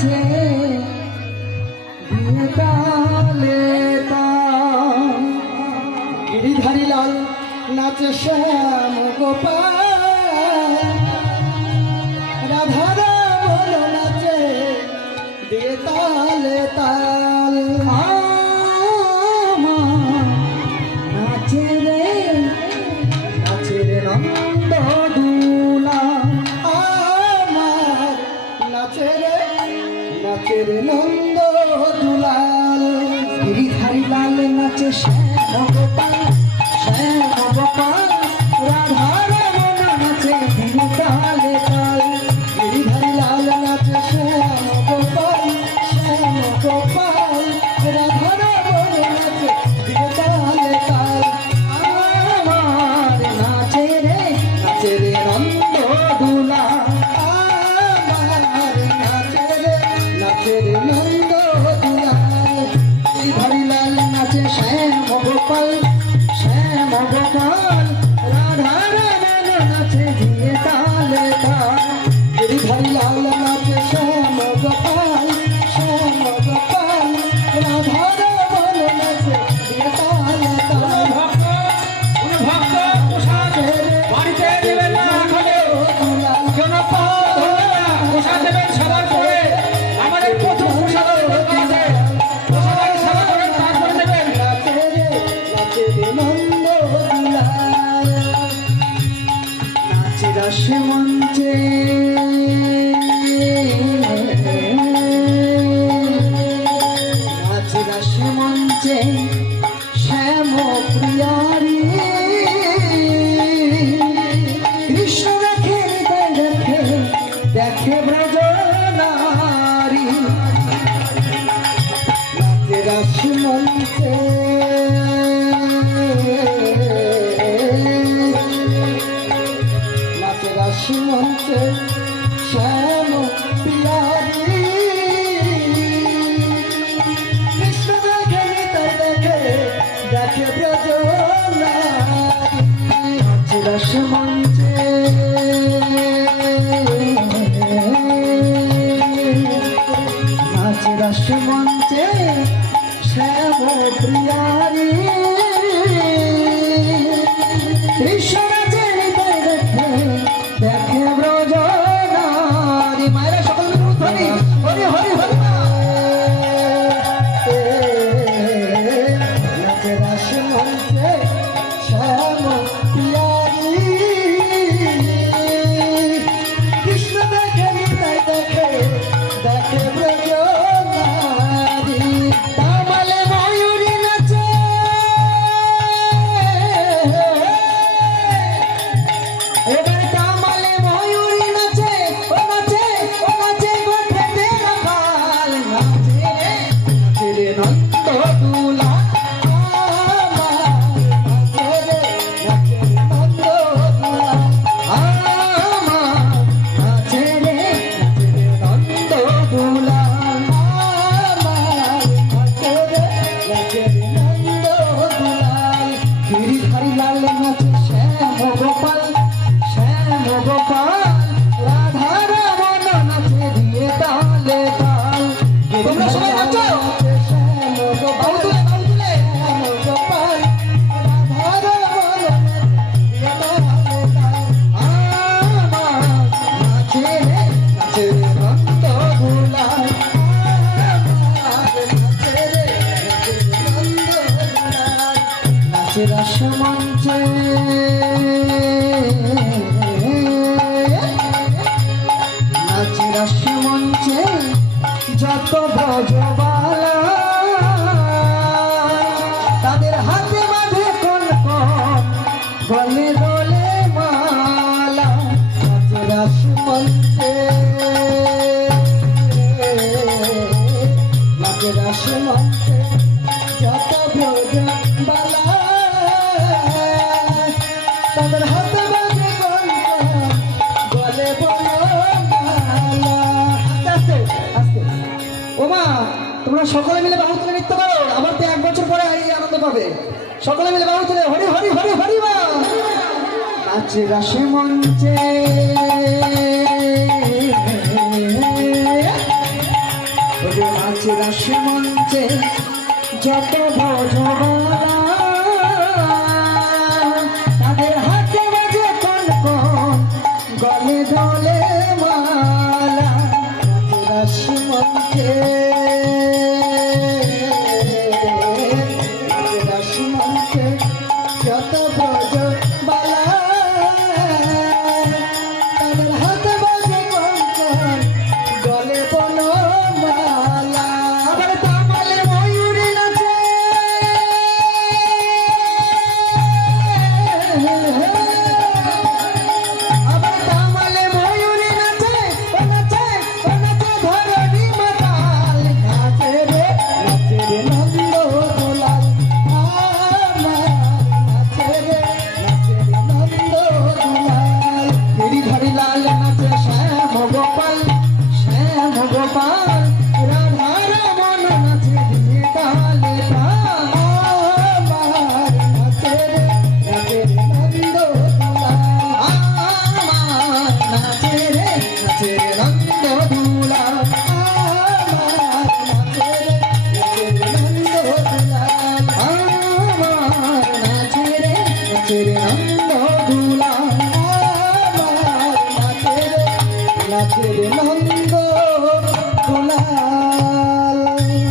নাচে দিয়ে তালে তাল। গিরিধারী লাল নাচে শ্যাম গোপাল, রাধা রামন নাচে দিয়ে তালে তাল। নাচে রে নন্দ দুলা, আমার নাচে রে নন্দ দুলাল। গিরিধারী লাল নাচে শ্যাম গোপাল, শ্যাম গোপাল, রাধা রমন নাচে দিয়ে তালে তাল। গিরিধারী লাল নাচে শ্যাম গোপাল, শ্যাম গোপাল, রাধা রমন নাচে দিয়ে তালে তাল। আমার নাচে রে নন্দ দুলা, আমার নাচে রে নন্দ দুলা। গিরিধারী লাল নাচে শ্যাম গোপাল, শ্যাম গোপাল, রাধা রমন নাচে দিয়ে তালে তাল। গিরিধারী লাল নাচে শ্যাম গোপাল, শ্যাম গোপাল, রাধা রমন নাচে দিয়ে তালে তাল। মঞ্চে নাচ রাস মঞ্চে শ্যাম প্রিয়ারি, কৃষ্ণ দেখে দেখে ব্রজ নারী। নাচ রাস মঞ্চে মঞ্চে শ্যাম প্রিয়ারি, কৃষ্ণ দেখে দেখে ব্রজ নারী। নাচ রাস মঞ্চে নাচ রাস মঞ্চে শ্যাম প্রিয়ারি, কৃষ্ণ দেখে ব্রজ নারী। মায়েরা সকল হরি হরি হরি হরি। নাচে রাস মঞ্চে শ্যাম প্রিয়ারি, কৃষ্ণ দেখে দেখে ব্রজ নারী। তামালে ময়ূরী নাচে, এবার তামালে ময়ূরী নাচে, ও নাচে গোঠে তেরা পাল। নাচে রে নন্দ দুলা, আমার নাচে রে নন্দ দুলা, আমার নাচে রে নন্দ দুলা, আমার নাচে রে নন্দ দুলাল। গিরিধারী লাল নাচে শ্যাম গোপাল, শ্যাম গোপাল, রাধা রমন নাচে দিয়ে তালে তাল। তোমরা সবাই নাচো। শ্যাম গোপাল, শ্যাম গোপাল, রাধা রমন দিয়ে তালে তাল। আমার নাচে রে নন্দ দুলাল, আমার নাচে রে নন্দ দুলাল। নাচে রাস মঞ্চে নাচ রাস মঞ্চে যত ব্রজবালা, তাদের হাতে বাঁধে কোন গলে গলে মালা। নাচ রাস মঞ্চে নাচ রাস মঞ্চে যত ব্রজবালা, তাদের হাতে বাঁধে কোন গলে বলো মালা। আস্তে আস্তে। ওমা, তোমরা সকলে মিলে বাহু তুলে নৃত্য করো, আবার তো 1 বছর পরে এই আনন্দ পাবে। সকলে মিলে বাহু তুলে হরি হরি হরি হরি মা। নাচ রাস মঞ্চে যত ভোজবালা তাদের হাতে বাজে কোন কোন গলে গলে মালা রাসমন্ত্রে রাসমন্ত্রে যত ভোজবালা তাদের হাতে বাজে কোন কোন গলে বলো মালা আবার তামালে ময়ূরী নাচে আবার তামালে ময়ূরী নাচে ও নাচে ও নাচে ধরণী মাতাল নাচে রে নন্দ দোলাল আমার নাচে রে নন্দ দোলাল তেরি ধরি লাল নাচে শ্যাম গোপাল শ্যাম গোপাল রাধা রমন নাচে দিয়ে তালে আমার নাচে রে নন্দ দোলাল আমার নাচে রে নন্দ দোলাল আমার নাচে রে নন্দ দোলাল আমার নাচে রে নন্দ দোলাল আমার নাচে রে নন্দ